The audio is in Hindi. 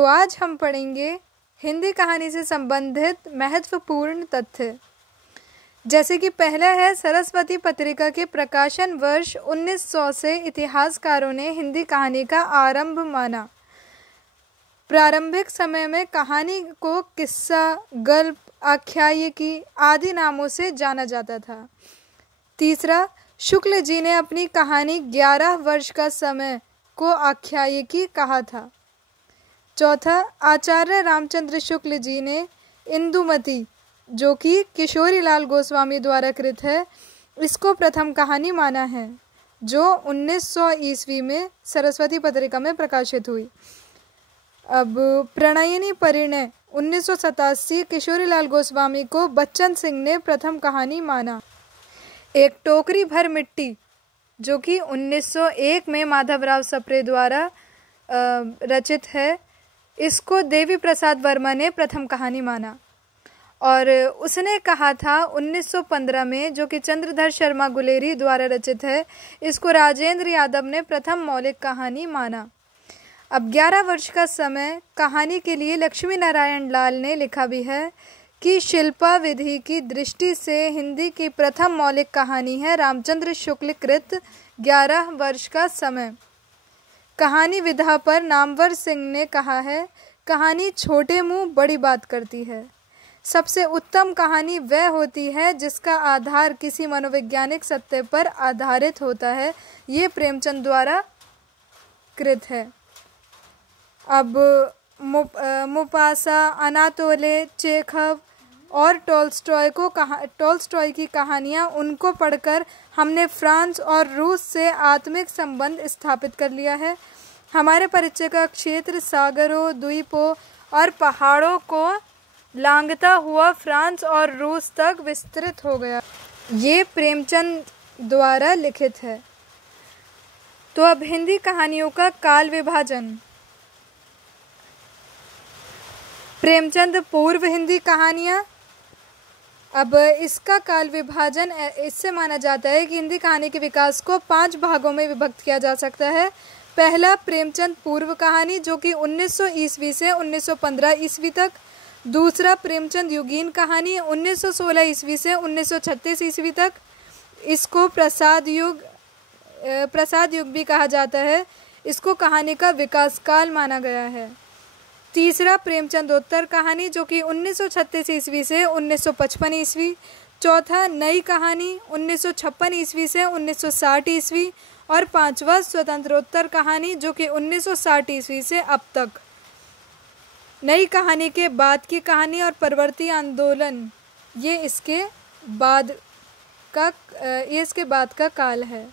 तो आज हम पढ़ेंगे हिंदी कहानी से संबंधित महत्वपूर्ण तथ्य। जैसे कि पहला है, सरस्वती पत्रिका के प्रकाशन वर्ष 1900 से इतिहासकारों ने हिंदी कहानी का आरंभ माना। प्रारंभिक समय में कहानी को किस्सा, गल्प, आख्यायिकी आदि नामों से जाना जाता था। तीसरा, शुक्ल जी ने अपनी कहानी 11 वर्ष का समय को आख्यायिकी कहा था। चौथा, आचार्य रामचंद्र शुक्ल जी ने इंदुमती, जो कि किशोरीलाल गोस्वामी द्वारा कृत है, इसको प्रथम कहानी माना है, जो 1900 ईस्वी में सरस्वती पत्रिका में प्रकाशित हुई। अब प्रणयिनी परिणय 1987 किशोरीलाल गोस्वामी को बच्चन सिंह ने प्रथम कहानी माना। एक टोकरी भर मिट्टी, जो कि 1901 में माधवराव सप्रे द्वारा रचित है, इसको देवी प्रसाद वर्मा ने प्रथम कहानी माना। और उसने कहा था 1915 में, जो कि चंद्रधर शर्मा गुलेरी द्वारा रचित है, इसको राजेंद्र यादव ने प्रथम मौलिक कहानी माना। अब 11 वर्ष का समय कहानी के लिए लक्ष्मी नारायण लाल ने लिखा भी है कि शिल्पा विधि की दृष्टि से हिंदी की प्रथम मौलिक कहानी है रामचंद्र शुक्ल कृत 11 वर्ष का समय। कहानी विधा पर नामवर सिंह ने कहा है, कहानी छोटे मुंह बड़ी बात करती है। सबसे उत्तम कहानी वह होती है जिसका आधार किसी मनोवैज्ञानिक सत्य पर आधारित होता है। ये प्रेमचंद द्वारा कृत है। अब मुपासा, अनातोले, चेखव और टोल्स्टॉय की कहानियाँ, उनको पढ़कर हमने फ्रांस और रूस से आत्मिक संबंध स्थापित कर लिया है। हमारे परिचय का क्षेत्र सागरों, द्वीपों और पहाड़ों को लांघता हुआ फ्रांस और रूस तक विस्तृत हो गया। ये प्रेमचंद द्वारा लिखित है। तो अब हिंदी कहानियों का काल विभाजन। प्रेमचंद पूर्व हिंदी कहानियाँ। अब इसका काल विभाजन इससे माना जाता है कि हिंदी कहानी के विकास को 5 भागों में विभक्त किया जा सकता है। पहला, प्रेमचंद पूर्व कहानी, जो कि 1900 ईस्वी से 1915 ईस्वी तक। दूसरा, प्रेमचंद युगीन कहानी 1916 ईस्वी से 1936 ईस्वी तक। इसको प्रसाद युग भी कहा जाता है। इसको कहानी का विकास काल माना गया है। तीसरा, प्रेमचंदोत्तर कहानी, जो कि 1936 ईस्वी से 1955 ईस्वी। चौथा, नई कहानी 1956 ईस्वी से 1960 ईस्वी। और पांचवा, स्वतंत्रोत्तर कहानी, जो कि 1960 ईस्वी से अब तक। नई कहानी के बाद की कहानी और परवर्ती आंदोलन, ये इसके बाद का काल है।